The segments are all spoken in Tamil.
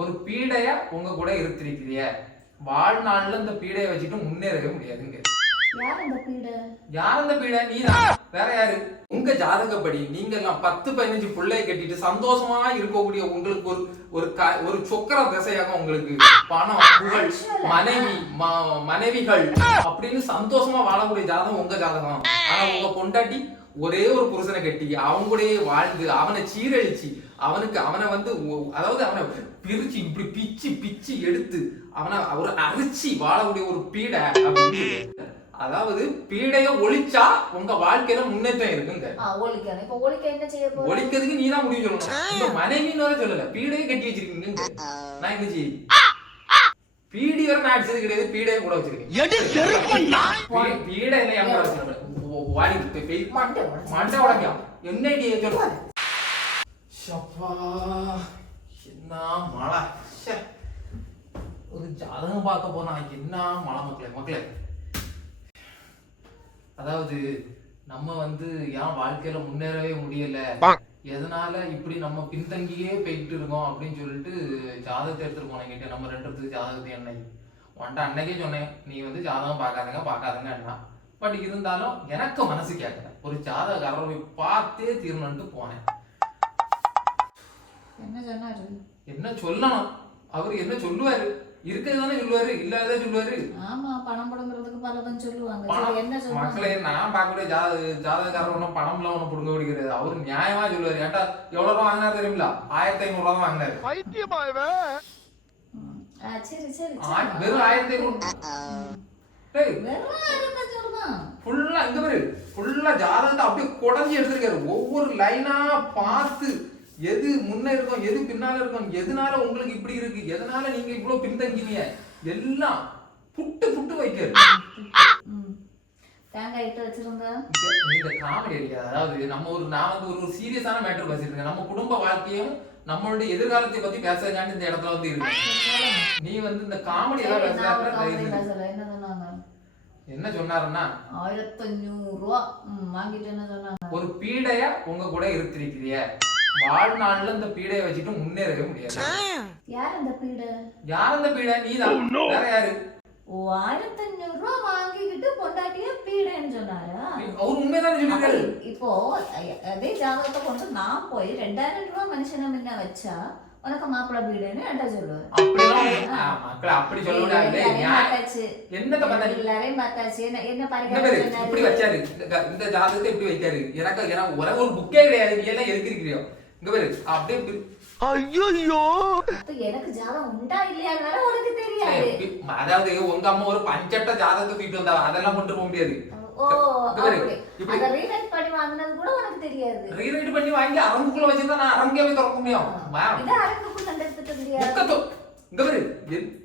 ஒரு பீடைய உங்க கூட இருத்திருக்கிறிய, வாழ்நாள்ல இந்த பீடைய வச்சுட்டு முன்னேறவே முடியாதுங்க. யார் அந்த பீடை? நீதான், வேற யாரு? உங்க ஜாதகப்படி நீங்க எல்லாம் 10-15 பிள்ளையை கட்டிட்டு சந்தோஷமா இருக்கக்கூடிய உங்களுக்கு ஒரு சொக்கர திசையாக உங்களுக்கு பணம், புகழ், மனைவிகள் அப்படின்னு சந்தோஷமா வாழக்கூடிய ஜாதகம் உங்க ஜாதகம். ஆனா உங்க பொண்டாட்டி ஒரே ஒரு புருஷனை கட்டி அவங்களுடைய வாழ்ந்து அவனை சீரழிச்சு அவனை வந்து அதாவது அவனை பிரிச்சு இப்படி பிச்சு பிச்சு எடுத்து அவனை ஒரு அரிச்சு வாழக்கூடிய ஒரு பீடை அப்படின்னு. அதாவது பீடைய ஒழிச்சா உங்க வாழ்க்கையில முன்னேற்றம் இருக்குங்க. ஒழிக்கிறதுக்கு நீதான் முடிவு சொல்லணும். இந்த மனைவின்னு வர சொல்லல, பீடையை கட்டி வச்சிருக்கீங்க. நான் என்ன செய்ய பீடி வர நான் அடிச்சது கிடையாது, பீடையை கூட வச்சிருக்கேன். பீடை மண்டை உடம்பியா என்ன சொல்ல. என்ன மழை, ஒரு ஜாதகம் பார்க்க போனா என்ன மழை மக்களே. அதாவது நம்ம வந்து ஏன் வாழ்க்கையில முன்னேறவே முடியல, எதனால இப்படி நம்ம பின்தங்கியே போயிட்டு இருக்கோம் அப்படின்னு சொல்லிட்டு ஜாதகத்தை எடுத்துட்டு போனேன் கிட்ட. நம்ம 2 இடத்துக்கு ஜாதகத்தை அன்னைக்கே சொன்னேன், நீ வந்து ஜாதகம் பார்க்காதுங்க என்ன. பட் இருந்தாலும் எனக்கு மனசு கேட்கல, ஒரு ஜாதகரை பார்த்தே தீர்மானிட்டு போனேன். என்ன சொல்லணும், அவரு என்ன சொல்லுவாரு? இருக்கிறதானே சொல்லுவாரு, இல்லாத சொல்லுவாரு. ஆமா, பணம் புடுங்கிறதுக்கு பலதும் சொல்லுவாங்க. மக்களே, நான் பார்க்கக்கூடிய ஜாதகக்காரர் ஒன்றும் பணம்லாம் ஒன்றும் புடுங்க முடிக்கிறது. அவரு நியாயமா சொல்லுவாரு. ஏட்டா எவ்வளவு ரூபா வாங்கினாரு தெரியுங்களா? 1500 ரூபா வாங்கினாரு. சரி சரி, வெறும் 1500. ஃபுல்லா இங்க பாரு, ஃபுல்லா ஜாதகத்தை அப்படியே குடஞ்சி எடுத்திருக்காரு. ஒவ்வொரு லைனா பார்த்து எது முன்ன இருக்கும், எது பின்னால இருக்கும், எதனால உங்களுக்கு இப்படி இருக்கு, எதனால நீங்க இவ்வளவு பின்தங்கினீங்க, எல்லாம் புட்டு வைக்கிறது. இந்த காமெடி அடிக்காது. அதாவது நான் வந்து ஒரு சீரியஸான மேட்டர் பேசிட்டு இருக்கேன். நம்ம குடும்ப வாழ்க்கையும் நம்மளுடைய எதிர்காலத்தை பத்தி பேசுறதுக்காண்டி இந்த இடத்துல வந்து இருக்கு. நீ வந்து இந்த காமெடி எல்லாம் பேசுற. என்ன சொன்னாருன்னா 1500 ரூபா வாங்கிட்டு என்ன சொன்னாங்க, ஒரு பீடைய உங்க கூட இருத்திருக்கிறிய, வாழ்நாள்ல இந்த பீடையை வச்சுட்டு முன்னேறவே முடியாது. யார் அந்த பீடை? நீதான், வேற யாரு? 1500 ரூபா வாங்கிக்கிட்டு பொண்டாட்டிய பீடைன்னு சொன்னாரா? அவர் உண்மைதான் சொல்லிருக்காரு. இப்போ அதே ஜாதகத்தை கொண்டு நான் போய் 2000 ரூபாய் மனுஷனை முன்ன வச்சா உனக்கு மாப்பிள்ளை பீடைன்னு என்ன சொல்லுவாரு? அப்படி சொல்லுவாரு. எல்லாரையும் பார்த்தாச்சு. என்ன இப்படி வச்சாரு, இந்த ஜாதகத்தை இப்படி வைக்காரு. எனக்கு ஒரே ஒரு புக்கே கிடையாது, நீ எல்லாம் எதுக்கிறியோ இங்க பாரு அப்படியே. ஐயோ, எனக்கு ஜாதகம் உண்டா இல்லையா உனக்கு தெரியாது. அதாவது உங்க அம்மா ஒரு பஞ்சட்ட ஜாதகத்தை தூக்கிட்டு வந்தா அதெல்லாம் கொண்டு போக முடியாது. ரீரைட் பண்ணி வாங்குனது கூட உனக்கு தெரியாது. ரீரைட் பண்ணி வாங்கி அரங்குக்குள்ள வச்சிருந்தா நான் அரங்கவே திறக்க முடியும். இத அரங்குக்குள்ள எடுத்துட்டு முடியாது. இங்க பாரு,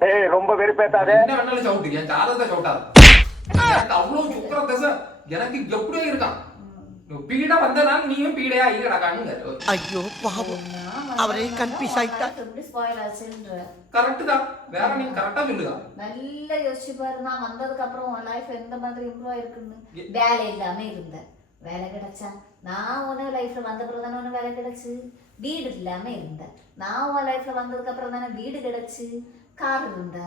ஏய் ரொம்ப வெறுப்பேத்தாதே. என்ன வேணாலும் சவுட்டு, என் ஜாதகத்தை சவுட்டாத. எனக்கு அவ்வளவு சுக்கர தசை எனக்கு எப்படியே இருக்கான். பீடா வந்தனால நீயும் பீடையா இல்லடா கண்ணுங்க. ஐயோ பாவம், அவரே கன்ஃபியூஸ் ஆயிட்டா. இப்படி ஸ்பாயில் ஆச்சுன்ற கரெக்ட் தான். வேற நீ கரெக்ட்டா சொல்லுடா. நல்லா யோசிச்சு பாரு, நான் வந்ததுக்கு அப்புறம் உன் லைஃப் எந்த மாதிரி இம்ப்ரூவ் ஆயிருக்குன்னு. வேலை இல்லாம இருந்த, வேலை கிடைச்சா. நான் உன லைஃப்ல வந்த பிறகு தானே உனக்கு வேலை கிடைச்சு. வீடு இல்லாம இருந்த, நான் உன் லைஃப்ல வந்ததுக்கு அப்புறம் தானே வீடு கிடைச்சு. கார் இருந்த,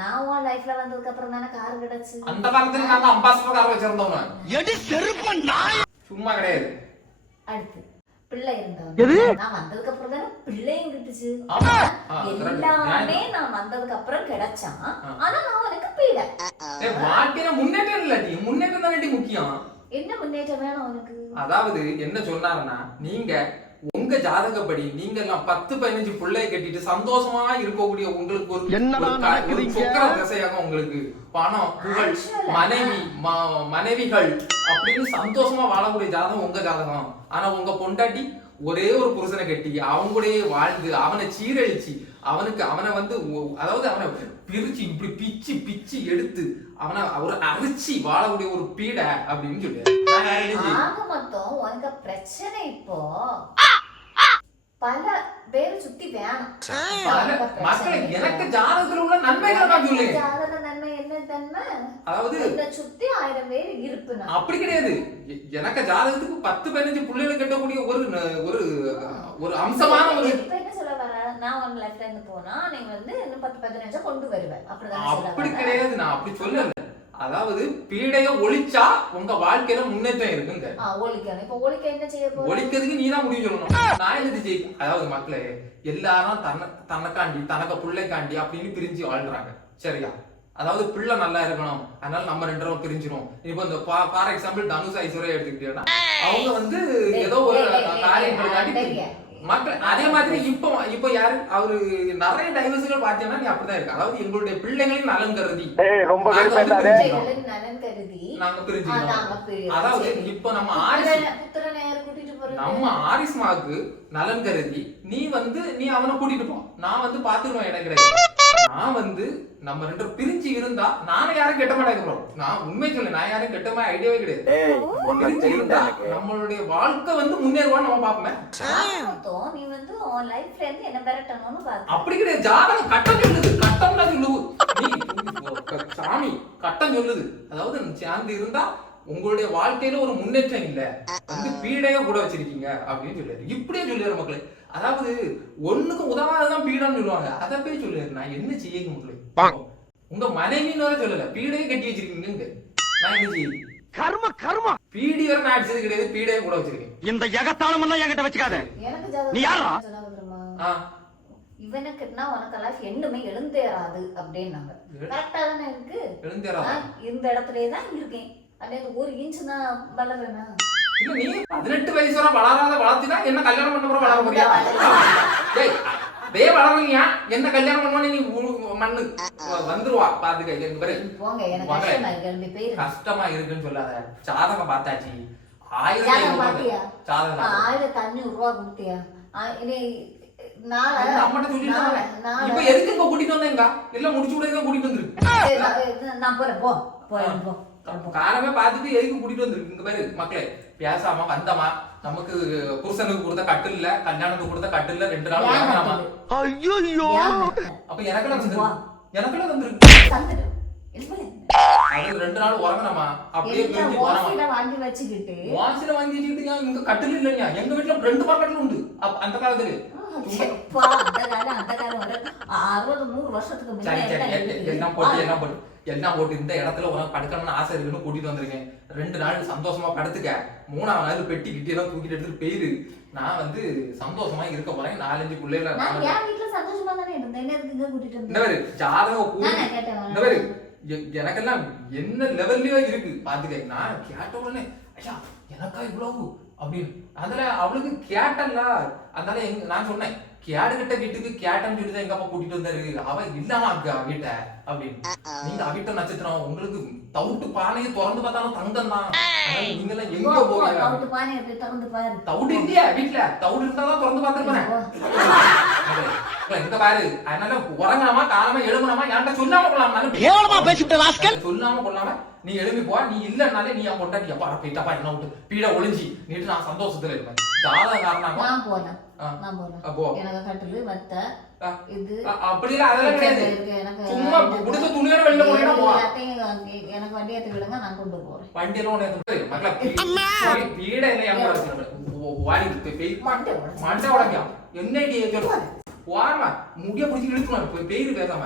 நான் உன் லைஃப்ல வந்ததுக்கு அப்புறம் தானே கார் கிடைச்சு. அந்த காலத்துல நாங்க அம்பாசிடர் கார் வச்சிருந்தோம். எடி செருப்பு நாய் சும்மா கிடையாது. அடுத்து பிள்ளை இருந்தவங்க, நான் வந்ததுக்கு அப்புறம் தானே பிள்ளையும் கிட்டுச்சு. எல்லாமே நான் வந்ததுக்கு அப்புறம் கிடைச்சான். ஆனா நான் உனக்கு பீடை. வாழ்க்கையில முன்னேற்றம் இல்லாட்டி முன்னேற்றம் தானே முக்கியம். என்ன முன்னேற்றம் வேணும் உனக்கு? அதாவது என்ன சொன்னாருன்னா, நீங்க உங்க ஜாதகப்படி நீங்க எல்லாம் 10-15 பிள்ளையை கட்டிட்டு சந்தோஷமா இருக்கக்கூடிய உங்களுக்கு ஒரு சொக்கர திசையாக உங்களுக்கு பணம், புகழ், மனைவிகள் அப்படின்னு சந்தோஷமா வாழக்கூடிய ஜாதகம் உங்க ஜாதகம். ஆனா உங்க பொண்டாட்டி ஒரே ஒரு புருஷனை கட்டி அவங்களுடைய வாழ்ந்து அவனை சீரழிச்சு அவனை வந்து அதாவது அவனை பிரிச்சு இப்படி பிச்சு பிச்சு எடுத்து அவனை ஒரு அரிச்சு வாழக்கூடிய ஒரு பீடை அப்படின்னு சொல்லுவாங்க. மொத்தம் உனக்கு பிரச்சனை இப்போ பல பேர் சுத்தி வேணும். எனக்கு ஜாதகத்துல உள்ள நன்மைகளை நான் சொல்லுங்க. ஜாதக நன்மை என்ன தன்மை? அதாவது இந்த சுத்தி 1000 பேர் இருப்புனா அப்படி கிடையாது. எனக்கு ஜாதகத்துக்கு 10-15 பிள்ளைகளை கட்டக்கூடிய ஒரு ஒரு ஒரு அம்சமான ஒரு என்ன சொல்ல வர, நான் உன் லைஃப்ல இருந்து போனா நீ வந்து இன்னும் 10-15 கொண்டு வருவேன் அப்படிதான் அப்படி கிடையாது, நான் அப்படி சொல்லல. அதாவது பீடைய ஒழிச்சா உங்க வாழ்க்கையில முன்னேற்றம் இருக்குங்க. ஒழிக்கணும். இப்ப ஒழிக்க என்ன செய்ய போற? ஒழிக்கிறதுக்கு நீ தான் முடிவு சொல்லணும். நான் என்ன செய்யும்? அதாவது மக்களே எல்லாரும் தனக்காண்டி தனக்கு பிள்ளைக்காண்டி அப்படின்னு பிரிஞ்சு வாழ்றாங்க, சரியா? அதாவது பிள்ளை நல்லா இருக்கணும், அதனால நம்ம 2 பேரும் பிரிஞ்சிரும். இப்போ இந்த ஃபார் எக்ஸாம்பிள் தனுஷ் ஐஸ்வர்யா எடுத்துக்கிட்டீங்கன்னா அவங்க வந்து ஏதோ ஒரு காரியங்களுக்காண்டி மக்கள் அதே மாதிரி இப்போ யாரு அவரு நிறைய டைவர்ஸ்கள் பாத்தீங்கன்னா நீ அப்படிதான் இருக்கு. அதாவது எங்களுடைய பிள்ளைகளின் நலன் கருதி ரொம்ப நலன் கருதி நாங்க பிரிஞ்சுக்கிறோம். அதாவது இப்போ நம்ம ஆரிஸ்மாவுக்கு நலன் கருதி நீ வந்து நீ அவனை கூட்டிட்டு போ, நான் வந்து பாத்துக்கணும், எனக்கு கிடையாது. நான் வந்து நம்ம 2 பேரும் பிரிஞ்சு இருந்தா நானும் யாரும் கெட்ட மாட்டேங்க. நான் உண்மை சொல்ல, நான் யாரும் கெட்ட மாதிரி ஐடியாவே கிடையாது. பிரிஞ்சு இருந்தா நம்மளுடைய வாழ்க்கை வந்து முன்னேறுவான்னு நம்ம பாப்போமே. நீ வந்து உன் லைஃப்ல இருந்து என்ன பெறட்டணும்னு பாரு. அப்படி கிடையாது, ஜாதகம் கட்டம் சொல்லுது, கட்டம் தான் சொல்லுது. நீ சாமி கட்டம் சொல்லுது. அதாவது சேர்ந்து இருந்தா உங்களுடைய வாழ்க்கையில ஒரு முன்னேற்றம் இல்ல, வந்து பீடையா கூட வச்சிருக்கீங்க அப்படின்னு சொல்லிடுறாரு. இப்படியே சொல்லிடுற மக்களே. அதாவது ஒண்ணுக்கு உதவாதான் பீடான்னு சொல்லுவாங்க, அதை போய் சொல்லிடுறேன். நான் என்ன செய்ய மக்களே? உங்க மனைவின்னு வர சொல்லல, பீடையே கட்டி வச்சிருக்கீங்க. நான் என்ன செய்ய? கர்ம கர்ம பீடி வர நான் அடிச்சது கிடையாது, பீடையே கூட வச்சிருக்கேன். இந்த எகத்தாளம் எல்லாம் என்கிட்ட வச்சுக்காத. நீ யாரா? இவனுக்குன்னா உனக்கு லைஃப் என்னமே எழுந்தேறாது அப்படின்னாங்க. கரெக்டா தானே இருக்கு? எழுந்தேறாது. இந்த இடத்துலயே தான் இருக்கேன். அதே 1 இன்ச் நான் வளர்றேனா? இல்ல நீ 18 வயசு வரை வளராத வளர்த்தினா என்ன கல்யாணம் பண்ண போற வளர முடியா? டேய் வளரலையா என்ன கல்யாணம் பண்ணுவானே நீ மண்ணு வந்துருவா பாத்துக்க. எங்க பேரு போங்க, எனக்கு கஷ்டமா இருக்கு. அந்த பேரு கஷ்டமா இருக்குன்னு சொல்லாத. ஜாதகம் பார்த்தாச்சு, 1000 ஜாதகம் பாத்தியா? ஜாதகம் 1500 ரூபாய் கொடுத்தியா? இனி நாளை அம்மாட்ட சொல்லிட்டாங்க. இப்போ எதுக்கு இங்க கூட்டிட்டு வந்தேங்க? இல்ல முடிச்சு விடுங்க கூட்டிட்டு வந்துரு. நான் போறேன், போ போறேன், போ. காலமே பார்த்துட்டு எதுக்கு கூட்டிட்டு வந்துருக்கு? இங்க பேரு மக்களே பேசாம வந்தமா, நமக்கு புருஷனுக்கு கொடுத்த கட்டு இல்ல, கல்யாணத்துக்கு கொடுத்த கட்டு இல்ல, 2 நாள் வாங்கலாமா? ஐயோ அப்ப எனக்குள்ள வந்துருக்கு. அது 2 நாள் உறங்கணுமா? அப்படியே பிரிஞ்சு போறோமா? வாங்கி வச்சுக்கிட்டு வாசில வாங்கி வச்சுக்கிட்டு இங்க கட்டில் இல்லையா? எங்க வீட்டுல 2 கட்டில் உண்டு அந்த காலத்துல. எல்லாம் போட்டு இந்த இடத்துல உனக்கு படுக்கணும்னு ஆசை இருக்குன்னு கூட்டிட்டு வந்திருக்கேன். 2 நாள் சந்தோஷமா படுத்துக்க, 3ஆவது நாள் பெட்டி கிட்டி எல்லாம் தூக்கிட்டு எடுத்துட்டு போயிரு. நான் வந்து சந்தோஷமா இருக்க போறேன். 4-5 பிள்ளைல ஜாதகம் எனக்கெல்லாம் என்ன லெவல்லயோ இருக்கு பாத்துக்க. நான் கேட்ட உடனே ஐயா எனக்கா இவ்வளவு அப்படின்னு. அதுல அவளுக்கு கேட்டல்ல, அதனால நான் சொன்னேன் கேடுகிட்ட வீட்டுக்கு கேட்டன்னு சொல்லிதான் எங்க அப்பா கூட்டிட்டு வந்தாரு. அவ இல்லாம வீட்டை அப்படின்னு. நீங்க அவிட்ட நட்சத்திரம், உங்களுக்கு தவுட்டு பானையை திறந்து பார்த்தாலும் தங்கம் தான். நீங்க எல்லாம் எங்க போவீங்க? தவுடு இல்லையா வீட்டுல? தவுடு இருந்தாதான் திறந்து பார்த்துருப்பேன். இங்க பாரு, அதனால உறங்கலாமா காலமா எழுமணமா என்கிட்ட சொல்லாம கொள்ளாம சொல்லாம கொள்ளாம நீ எழுப்பி போ. நீ இல்லன்னாலே நீ அவன் கொண்டாடி அப்பா போயிட்டப்பா என்ன விட்டு பீட ஒளிஞ்சி நீட்டு நான் சந்தோஷத்துல இருப்பேன். ஜாதக காரணம் அப்படிலாம் அதெல்லாம் கிடையாது. சும்மா குடுத்த துணியோட வெளில போனா எனக்கு வண்டி ஏத்தி விடுங்க, நான் கொண்டு போறேன். வண்டியெல்லாம் உனக்கு மக்களா பீட இல்லை வாடி மண்டை உடம்பியா என்ன சொல்லுவா வாரமா முடிய பிடிச்சி இழுத்துமா பேரு பேசாம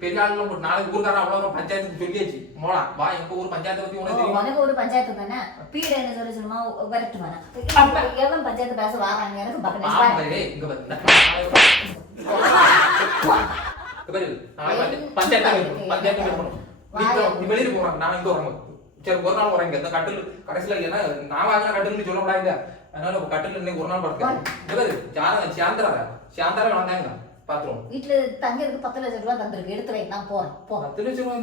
பெரிய ஆளுங்க நாளைக்கு ஊருக்காரன் அவ்வளவு பஞ்சாயத்துக்கு சொல்லியாச்சு. மோளா வா எங்க ஊர் பஞ்சாயத்தை பத்தி உனக்கு தெரியும். உனக்கு ஒரு பஞ்சாயத்து தானே பீட என்ன சொல்லி சொல்லுமா வரட்டுமா? எவன் பஞ்சாயத்து பேச வராங்க எனக்கு பக்கத்துல இங்க வந்து பஞ்சாயத்து வெளியில போறாங்க. நான் இங்க வரேன். சரி ஒரு நாள் வரேங்க. இந்த கட்டில் கடைசியில ஏன்னா நான் வாங்கின கட்டில்னு சொல்லக்கூடாது. அதனால கட்டில் இன்னைக்கு ஒரு நாள் படுத்தேன். ஜாதகம் சாயந்தரம் வந்தாங்க பாத்துருவோம். வீட்டுல தங்கிறதுக்கு 10 லட்சம் ரூபாய் தந்திருக்கு, எடுத்து வை, நான் போறேன். 10 லட்சம் ரூபாய்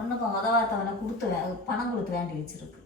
ஒண்ணுக்கும் உதவாத்தவனை கொடுத்து பணம் கொடுத்து வேண்டி வச்சிருக்கு.